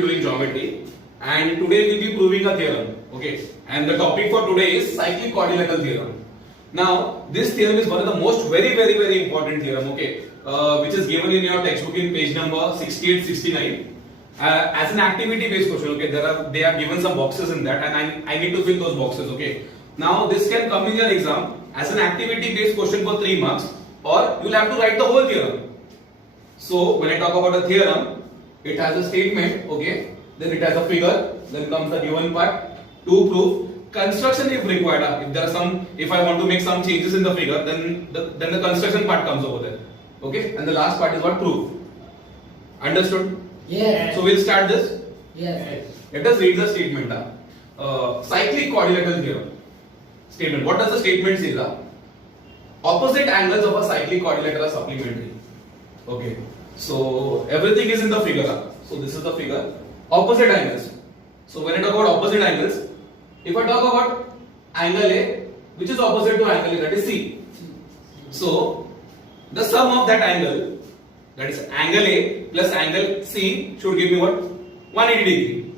be doing geometry, and today we'll be proving a theorem. Okay, and the topic for today is cyclic quadrilateral theorem. Now, this theorem is one of the most very important theorem. Okay, which is given in your textbook in page number 68-69. As an activity based question. Okay, they have given some boxes in that, and I need to fill those boxes. Okay, now this can come in your exam as an activity based question for 3 marks, or you'll have to write the whole theorem. So when I talk about a theorem, it has a statement, okay, then it has a figure, then comes the given part, to prove, construction if required. If I want to make some changes in the figure, then the construction part comes over there, okay, and the last part is what? Proof. Understood? Yes. So we'll start this. Yes. Let us read the statement. Cyclic quadrilateral theorem. Statement. What does the statement say? Opposite angles of a cyclic quadrilateral are supplementary. Okay. So everything is in the figure. So this is the figure. Opposite angles. So when I talk about opposite angles, if I talk about angle A, which is opposite to angle A, that is C. So the sum of that angle, that is angle A plus angle C, should give me what? 180 degree.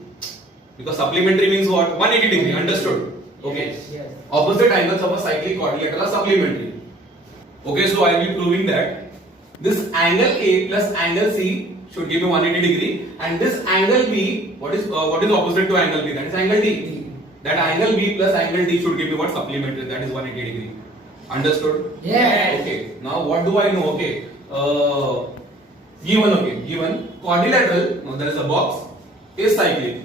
Because supplementary means what? 180 degree. Understood? Okay. Yes. Opposite angles of a cyclic quadrilateral are supplementary. Okay, so I will be proving that this angle A plus angle C should give me 180 degree, and this angle B, what is opposite to angle B? That is angle D. That angle B plus angle D should give me what? Supplementary. That is 180 degree. Understood? Yes. Okay. Now what do I know? Okay. Given quadrilateral. Now there is a box. Is cyclic.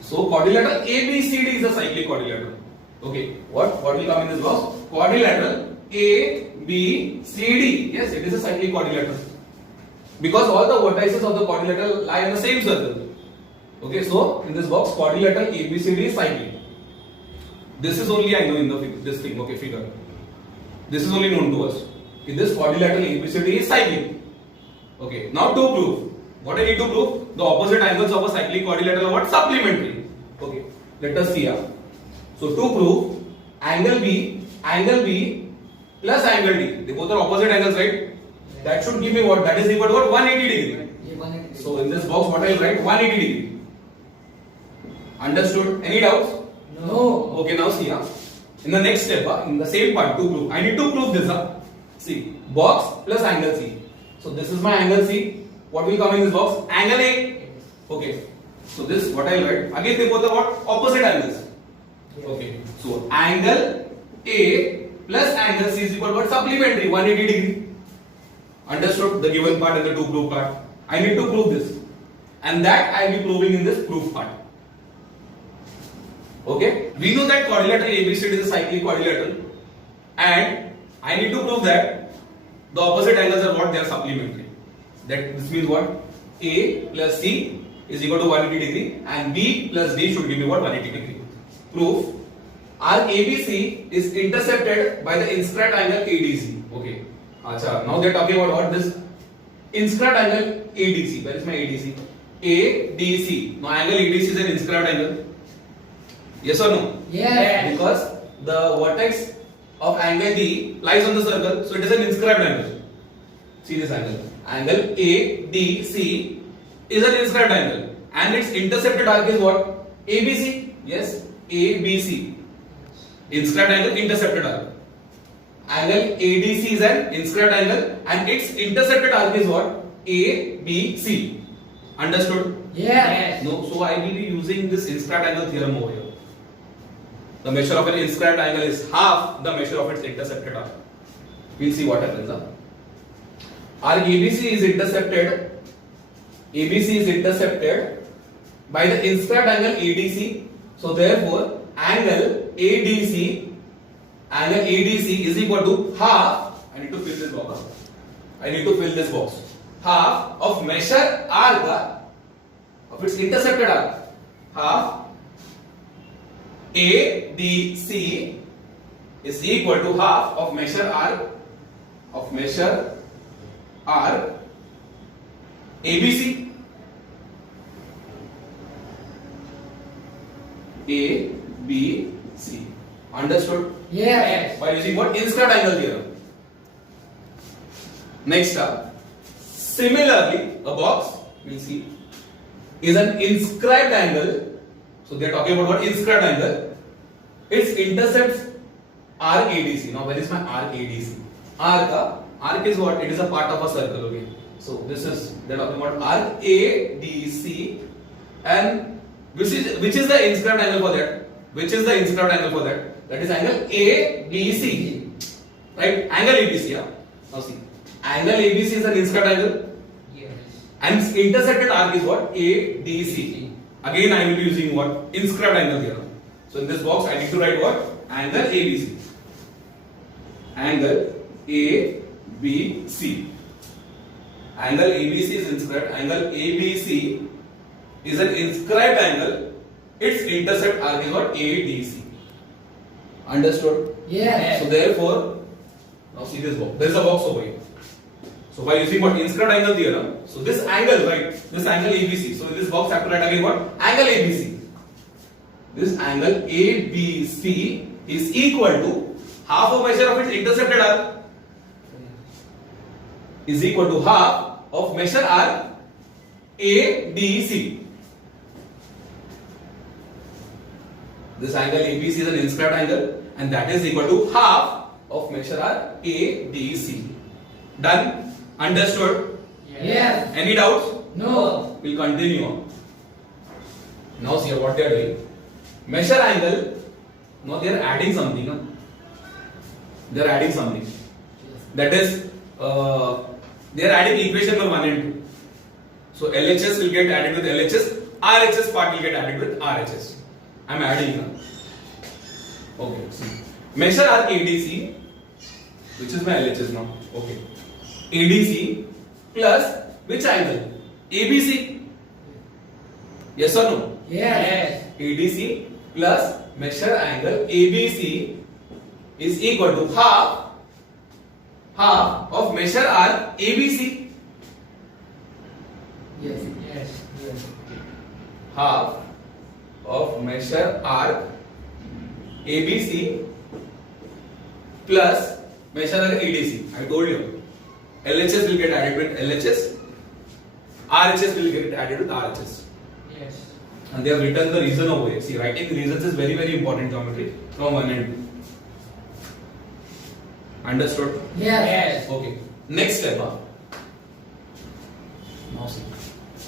So quadrilateral ABCD is a cyclic quadrilateral. Okay. What will come in this box? Quadrilateral ABCD. Yes, it is a cyclic quadrilateral. Because all the vertices of the quadrilateral lie in the same circle. Okay, so in this box, quadrilateral ABCD is cyclic. This is only I know in this thing. Okay, figure. This is only known to us. In this quadrilateral ABCD is cyclic. Okay, now to prove. What I need to prove? The opposite angles of a cyclic quadrilateral are what? Supplementary. Okay, let us see here. So to prove, angle B plus angle D, they both are opposite angles, right? That should give me what? That is equal to what? 180 degree. So in this box, what I will write? 180 degree. Understood? Any doubts? No. Okay, now see here. In the next step, in the same part, to prove. I need to prove this. See, box plus angle C. So this is my angle C. What will come in this box? Angle A. Okay. So this, what I will write? Again, they both are what? Opposite angles. Okay. So angle A plus angle C is equal to what? Supplementary, 180 degree. Understood? The given part and the to prove part. I need to prove this. And that I will be proving in this proof part. Okay? We know that quadrilateral ABCD is a cyclic quadrilateral. And I need to prove that the opposite angles are what? They are supplementary. That this means what? A plus C is equal to 180 degree, and B plus D should give me what? 180 degree. Proof. Arc ABC is intercepted by the inscribed angle ADC. Okay. Acha. Now they are talking about what? This inscribed angle ADC. Where is my ADC? ADC. Now angle ADC is an inscribed angle. Yes or no? Yes. Because the vertex of angle D lies on the circle, so it is an inscribed angle. See this angle. Angle ADC is an inscribed angle, and its intercepted arc is what? ABC. Yes, ABC. Inscribed angle, intercepted arc. Angle ADC is an inscribed angle, and its intercepted arc is what? ABC. Understood? Yes. No. So I will be using this inscribed angle theorem over here. The measure of an inscribed angle is half the measure of its intercepted arc. We'll see what happens. Arc ABC is intercepted. ABC is intercepted by the inscribed angle ADC. So therefore, angle ADC is equal to half. I need to fill this box. Half of measure arc of its intercepted arc. Half ADC is equal to half of measure arc ABC. ABC. Understood? Yes. By using what? Inscribed angle theorem. Next up, similarly, a box, we'll see. is an inscribed angle. So they are talking about what? Inscribed angle. Its intercepts arc ADC. Now where is my arc ADC? Arc is what? It is a part of a circle. Okay. So this is they are talking about arc ADC, and which is the inscribed angle for that? Which is the inscribed angle for that? That is angle ABC. Right? Angle ABC. Yeah. Now see, angle ABC is an inscribed angle. Yes. And intercepted arc is what? ADC. Again, I will be using what? Inscribed angle theorem. So in this box, I need to write what? Angle ABC. Angle ABC. Angle ABC is inscribed. Angle ABC is an inscribed angle. Its intercept arc is what? ADC. Understood? Yes. So therefore, now see this box. There is a box over here. So by using what? Inscribed angle theorem. So this angle, right? This angle ABC. So in this box I have to write again what? Angle ABC. This angle ABC is equal to half of measure of its intercepted arc is equal to half of measure arc ADC. This angle ABC is an inscribed angle, and that is equal to half of measure arc ADC. Done? Understood? Yes. Any doubts? No. We'll continue. Now see what they are doing. Measure angle. Now they are adding something. No? They are adding something. That is, they are adding equation number 1 and 2. So LHS will get added with LHS. RHS part will get added with RHS. I am adding now. Okay. See. Measure arc ADC, which is my LHS now. Okay. ADC plus which angle? ABC. Yes or no? Yes. ADC plus measure angle ABC is equal to half of measure arc ABC. Yes. Yes. Yes. Half of measure arc ABC plus measure arc ADC. I told you. LHS will get added with LHS. RHS will get added with RHS. Yes. And they have written the reason over here. See, writing the reasons is very, very important geometry from 1 and 2. Understood? Yes. Okay. Next step. Now see.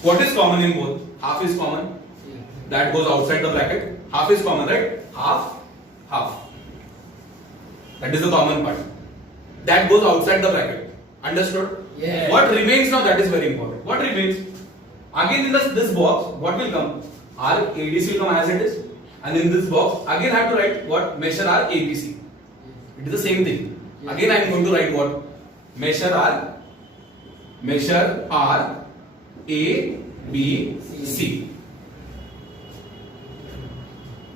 What is common in both? Half is common. That goes outside the bracket. Half is common, right? Half. That is the common part. That goes outside the bracket. Understood? Yes. What remains now? That is very important. What remains? Again in this box, what will come? Arc ADC will come as it is. And in this box, again I have to write what? Measure arc ABC. It is the same thing. Yes. Again I am going to write what? Measure arc ABC.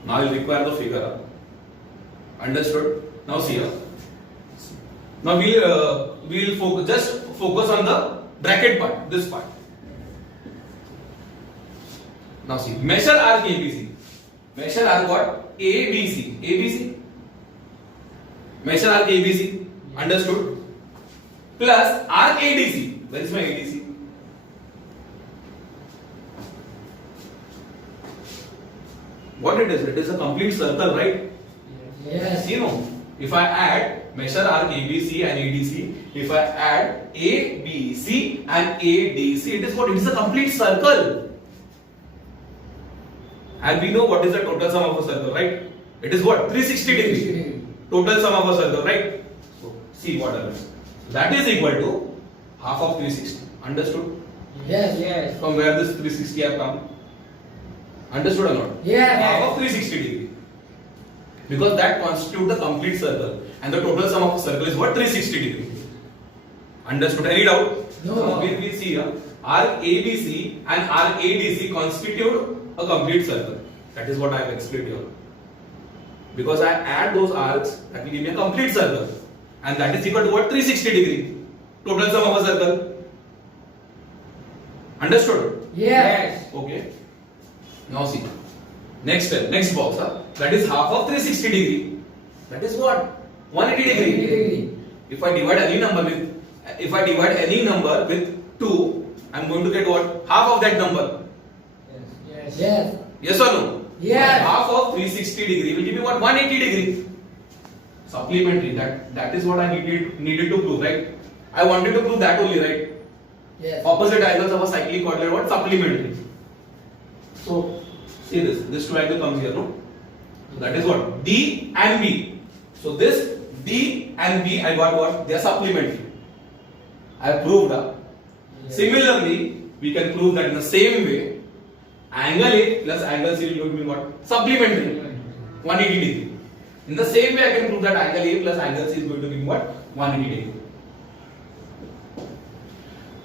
Now I will require the figure. Understood? Now see here. Now we'll focus on the bracket part, this part. Now see, measure arc ABC. Measure arc what? ABC. Measure arc ABC. Understood? Plus arc ADC. Where is my ADC? What it is? It is a complete circle, right? Yes. You know, if I add measure arc ABC and ADC, if I add ABC and ADC, it is what? It is a complete circle. And we know what is the total sum of a circle, right? It is what? 360 degree. Total sum of a circle, right? So, see what happens. That is equal to half of 360. Understood? Yes. Yes. From where this 360 have come? Understood or not? Yes. Half of 360 degree. Because that constitutes a complete circle. And the total sum of a circle is what? 360 degree. Understood? Any doubt? No. So we see here, arc ABC and arc ADC constitute a complete circle. That is what I have explained here. Because I add those arcs, that will give me a complete circle. And that is equal to what? 360 degree. Total sum of a circle. Understood? Yes. Okay. Now see. Next step, next box. That is half of 360 degree. That is what? 180 degree. If I divide any number with 2, I am going to get what? Half of that number. Yes. Yes. Yes or no? Yes. Half of 360 degree will give me what? 180 degree. Supplementary. That is what I needed to prove, right? I wanted to prove that only, right? Yes. Opposite angles of a cyclic quadrilateral, what? Supplementary. So see this triangle comes here, no? So that is what? D and B. So this D and B, I got what? They are supplementary. I have proved that. Yes. Similarly, we can prove that in the same way, angle A plus angle C will give me what? Supplementary. 180 degree. In the same way, I can prove that angle A plus angle C is going to give me what? 180 degree.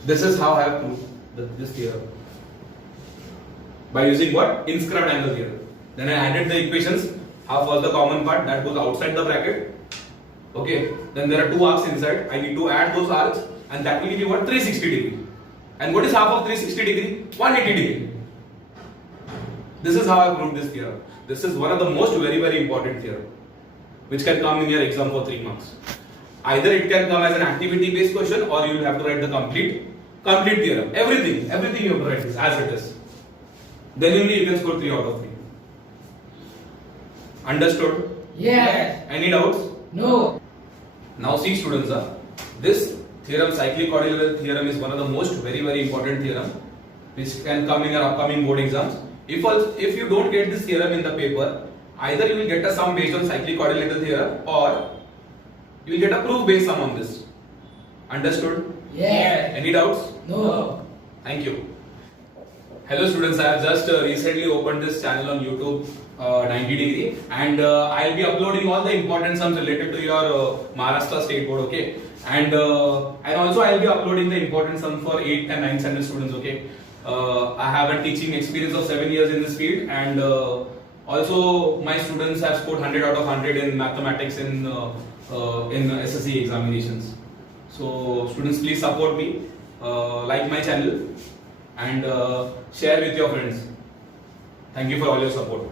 This is how I have proved this theorem. By using what? Inscribed angle theorem. Then I added the equations. Half was the common part that goes outside the bracket. Okay. Then there are two arcs inside. I need to add those arcs, and that will give me what? 360 degree. And what is half of 360 degree? 180 degree. This is how I proved this theorem. This is one of the most very important theorem, which can come in your exam for 3 marks. Either it can come as an activity based question, or you will have to write the complete theorem. Everything you have to write this as it is. Then only you can score 3 out of 3. Understood? Yes. Any doubts? No. Now see students, this theorem, cyclic quadrilateral theorem, is one of the most very important theorem which can come in your upcoming board exams. If you don't get this theorem in the paper, either you will get a sum based on cyclic quadrilateral theorem, or you will get a proof based sum on this. Understood? Yes. Any doubts? No. Thank you. Hello students, I have just recently opened this channel on YouTube, 90 degree, and I'll be uploading all the important sums related to your Maharashtra State Board, okay? And also I'll be uploading the important sums for 8th and 9th standard students, okay? I have a teaching experience of 7 years in this field, and also my students have scored 100 out of 100 in mathematics in SSC examinations. So students, please support me, like my channel, and share with your friends. Thank you for all your support.